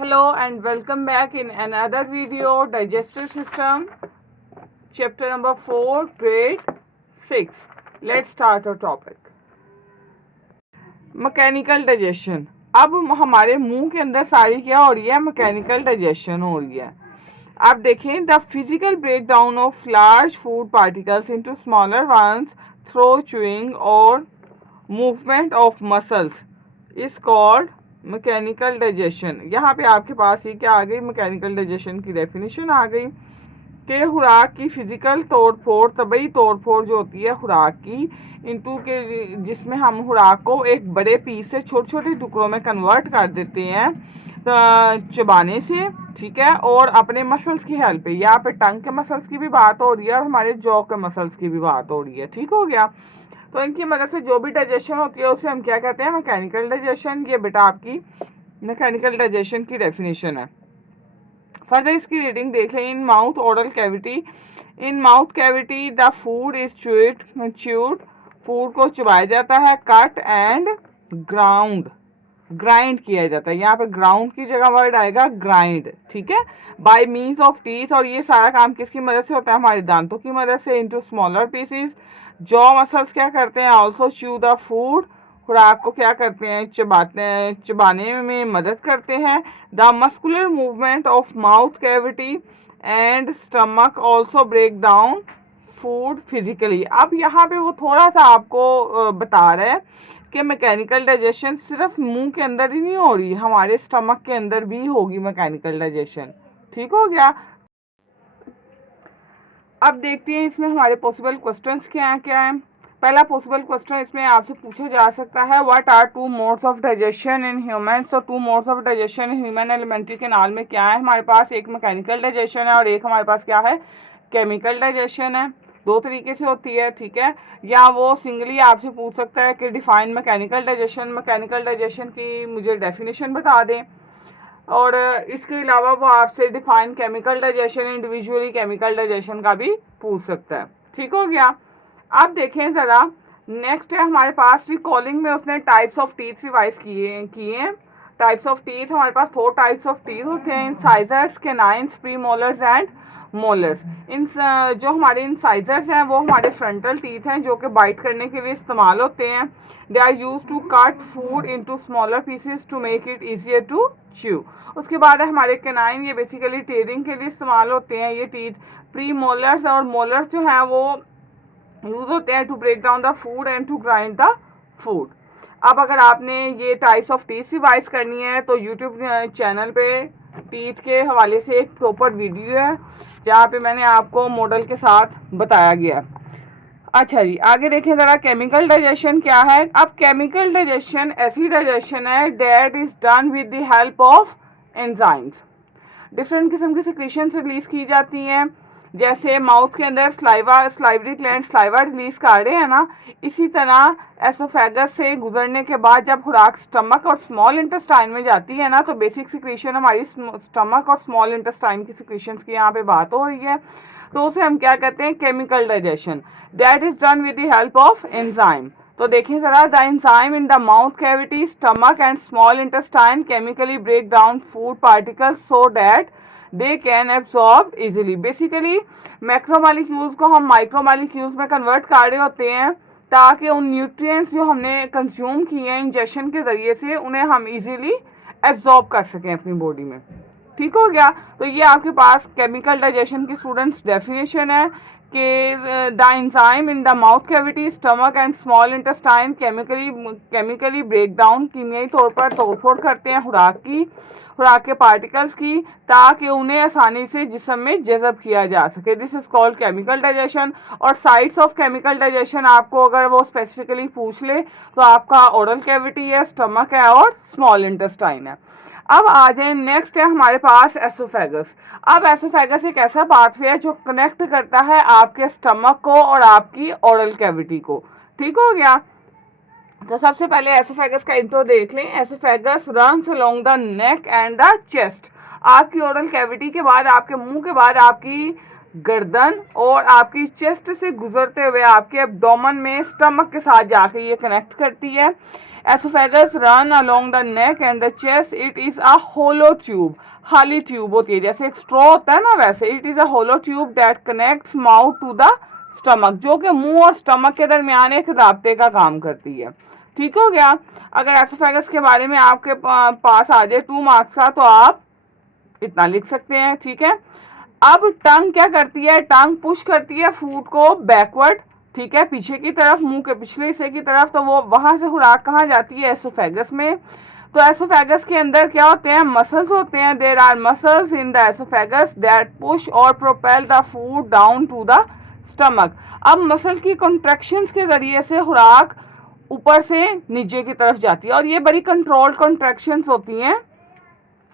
Hello and welcome back in another video, digestive system, chapter number 4, grade 6. Let's start our topic. Mechanical digestion. अब हमारे मुंह के अंदर सारी क्या हो रही है? मैकेनिकल डाइजेशन हो रही है। आप देखें, the physical break down of large food particles into smaller ones through chewing और movement of muscles is called mechanical digestion. यहाँ पे आपके पास ये क्या आ गई? मैकेनिकल डाइजेशन की डेफिनेशन आ गई कि खुराक की फिजिकल तोड़ फोड़, तबई तोड़ फोड़ जो होती है खुराक की इनटू के, जिसमें हम खुराक को एक बड़े पीस से छोटे छोटे टुकड़ों में कन्वर्ट कर देते हैं चबाने से, ठीक है, और अपने मसल्स की हेल्प पे। यहाँ पे टंग के मसल्स की भी बात हो रही है और हमारे जॉ के मसल्स की भी बात हो रही है। ठीक हो गया? तो इनकी मदद से जो भी डाइजेशन होती है उसे हम क्या कहते हैं? Mechanical digestion. ये बेटा आपकी मैकेनिकल डाइजेशन की डेफिनेशन है। फर्दर इसकी रीडिंग देख लें। In mouth oral cavity, in mouth cavity the food is chewed, food को चबाया जाता है। कट एंड ग्राइंड किया जाता है। यहाँ पे ग्राउंड की जगह वर्ड आएगा ग्राइंड, ठीक है, बाय मीन्स ऑफ टीथ। और ये सारा काम किसकी मदद से होता है? हमारे दांतों की मदद से। Into smaller pieces, jaw muscles क्या करते हैं? ऑल्सो च्यू द फूड, खुराक को क्या करते हैं? चबाते हैं, चबाने में मदद करते हैं। The muscular movement of mouth cavity and stomach also break down food physically. अब यहाँ पे वो थोड़ा सा आपको बता रहा है कि मैकेनिकल डाइजेशन सिर्फ मुंह के अंदर ही नहीं हो रही, हमारे स्टमक के अंदर भी होगी मैकेनिकल डाइजेशन। ठीक हो गया? अब देखते हैं इसमें हमारे पॉसिबल क्वेश्चंस क्या हैं। पहला पॉसिबल क्वेश्चन इसमें आपसे पूछा जा सकता है, what are two modes of digestion in humans. तो two modes of digestion in human alimentary canal में क्या है हमारे पास? एक मैकेनिकल डाइजेशन है और एक हमारे पास क्या है? केमिकल डाइजेशन है। दो तरीके से होती है, ठीक है। या वो सिंगली आपसे पूछ सकता है कि define mechanical digestion, mechanical digestion की मुझे डेफिनेशन बता दें। और इसके अलावा वो आपसे define chemical digestion, individually chemical digestion का भी पूछ सकता है। ठीक हो गया? अब देखें ज़रा, नेक्स्ट है हमारे पास रिकॉलिंग में उसने टाइप्स ऑफ टीथ रिवाइज किए हैं। टाइप्स ऑफ टीथ हमारे पास 4 टाइप्स ऑफ टीथ होते हैं, incisors, canines, premolars and molars. इन जो हमारे इंसाइजर्स हैं वो हमारे फ्रंटल टीथ हैं जो कि बाइट करने के लिए इस्तेमाल होते हैं। They are use to cut food into smaller pieces to make it easier to chew. उसके बाद है हमारे कैनाइन, ये बेसिकली टेयरिंग के लिए इस्तेमाल होते हैं ये टीथ। प्री मोलर्स और मोलर्स जो हैं वो यूज होते हैं to break down the food and to grind the food. अब अगर आपने ये टाइप्स ऑफ टीथ रिवाइज करनी है तो यूट्यूब चैनल पे टीथ के हवाले से एक प्रॉपर वीडियो है जहाँ पे मैंने आपको मॉडल के साथ बताया गया। अच्छा जी, आगे देखें ज़रा, केमिकल डाइजेशन क्या है। अब केमिकल डाइजेशन ऐसी डाइजेशन है that is done with the help of enzymes. Different किस्म की सिक्रीशंस रिलीज की जाती हैं, जैसे माउथ के अंदर स्लाइवरी ग्लैंड स्लाइवा रिलीज कर रहे हैं ना, इसी तरह एसोफेगस से गुजरने के बाद जब खुराक स्टमक और स्मॉल इंटेस्टाइन में जाती है ना, तो बेसिक सिक्रीशन हमारी स्टमक और स्मॉल इंटेस्टाइन की सिक्रीशन की यहाँ पे बात हो रही है। तो उसे हम क्या कहते हैं? Chemical digestion. That is done with the help of enzyme. तो देखिए ज़रा, the enzyme in the mouth cavity, stomach and small intestine chemically break down food particles so that they can absorb easily. Basically macromolecules को हम माइक्रोमॉलिक्यूल्स में convert कर रहे होते हैं ताकि उन न्यूट्रिएंट्स जो हमने कंज्यूम किए हैं इंजेक्शन के ज़रिए से उन्हें हम इजीली एब्सॉर्ब कर सकें अपनी बॉडी में। ठीक हो गया? तो ये आपके पास केमिकल डाइजेशन की स्टूडेंट्स डेफिनेशन है कि the enzyme in the mouth cavity, stomach and small intestine chemically break down, कीमियाई तौर पर तोड़फोड़ करते हैं खुराक के पार्टिकल्स की ताकि उन्हें आसानी से जिस्म में जज़ब किया जा सके। This is called chemical digestion. और साइट्स ऑफ केमिकल डाइजेशन आपको अगर वो स्पेसिफिकली पूछ ले तो आपका ओरल कैविटी है, स्टमक है और स्मॉल इंटेस्टाइन है। अब आ जाए, नेक्स्ट है हमारे पास एसोफेगस। अब एसोफेगस एक ऐसा पाथवे है जो कनेक्ट करता है आपके स्टमक को और आपकी ओरल कैविटी को। ठीक हो गया? तो सबसे पहले एसोफेगस का इंट्रो देख लें। Oesophagus runs along the neck and the chest. आपकी ओरल कैविटी के बाद, आपके मुंह के बाद आपकी गर्दन और आपकी चेस्ट से गुजरते हुए आपके एब्डोमेन में स्टमक के साथ जाके ये कनेक्ट करती है। Oesophagus run along the neck and the chest, it is a hollow tube, खाली ट्यूब होती है, जैसे एक स्ट्रॉ होता है ना वैसे। It is a hollow tube that connects mouth to the stomach, जो कि मुंह और स्टमक के दरमियान एक राब्ते का काम करती है। ठीक हो गया। अगर एसोफेगस के बारे में आपके पास आ जाए 2 मार्क्स का तो आप इतना लिख सकते हैं। ठीक है। अब टंग क्या करती है, टंग पुश करती है फूड को बैकवर्ड, ठीक है, पीछे की तरफ, मुंह के पिछले हिस्से की तरफ। तो वो वहां से खुराक कहाँ जाती है, एसोफेगस में। तो एसोफेगस के अंदर क्या होते हैं, मसल्स होते हैं। There are muscles in the oesophagus that push और propel the food down to the stomach. अब मसल की कॉन्ट्रैक्शंस के जरिए से खुराक ऊपर से नीचे की तरफ जाती है, और ये बड़ी कंट्रोल्ड कॉन्ट्रैक्शंस होती हैं।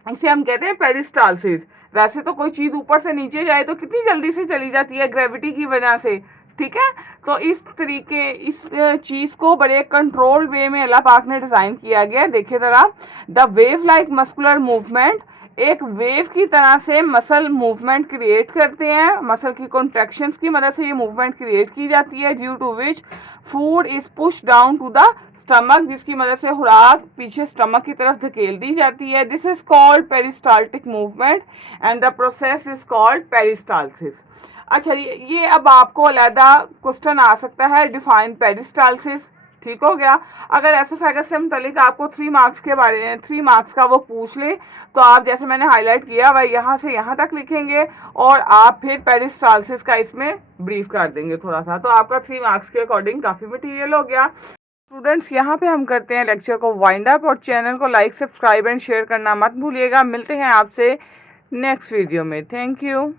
इसे हम कहते हैं पेरिस्टालसिस। वैसे तो कोई चीज ऊपर से नीचे जाए तो कितनी जल्दी से चली जाती है, ग्रेविटी की वजह से। ठीक है। तो इस तरीके इस चीज को बड़े कंट्रोल वे में अल्लाह पाक ने डिजाइन किया गया। देखिए जरा, the wave like muscular movement, एक वेव की तरह से मसल मूवमेंट क्रिएट करते हैं। मसल की कॉन्ट्रैक्शंस की मदद से ये मूवमेंट क्रिएट की जाती है, due to which food is push down to the stomach, जिसकी मदद से खुराक पीछे स्टमक की तरफ धकेल दी जाती है। This is called peristaltic movement and the process is called peristalsis. अच्छा, ये अब आपको अलहदा क्वेश्चन आ सकता है, डिफाइन पेरिस्टालसिस। ठीक हो गया। अगर एसोफेगस से मुतलिक आपको 3 मार्क्स के बारे में 3 मार्क्स का वो पूछ ले, तो आप जैसे मैंने हाईलाइट किया वह यहाँ से यहाँ तक लिखेंगे, और आप फिर पेरिस्टालसिस का इसमें ब्रीफ कर देंगे थोड़ा सा। तो आपका 3 मार्क्स के अकॉर्डिंग काफ़ी मटीरियल हो गया। स्टूडेंट्स, यहाँ पे हम करते हैं लेक्चर को वाइंड अप, और चैनल को लाइक, सब्सक्राइब एंड शेयर करना मत भूलिएगा। मिलते हैं आपसे नेक्स्ट वीडियो में। Thank you.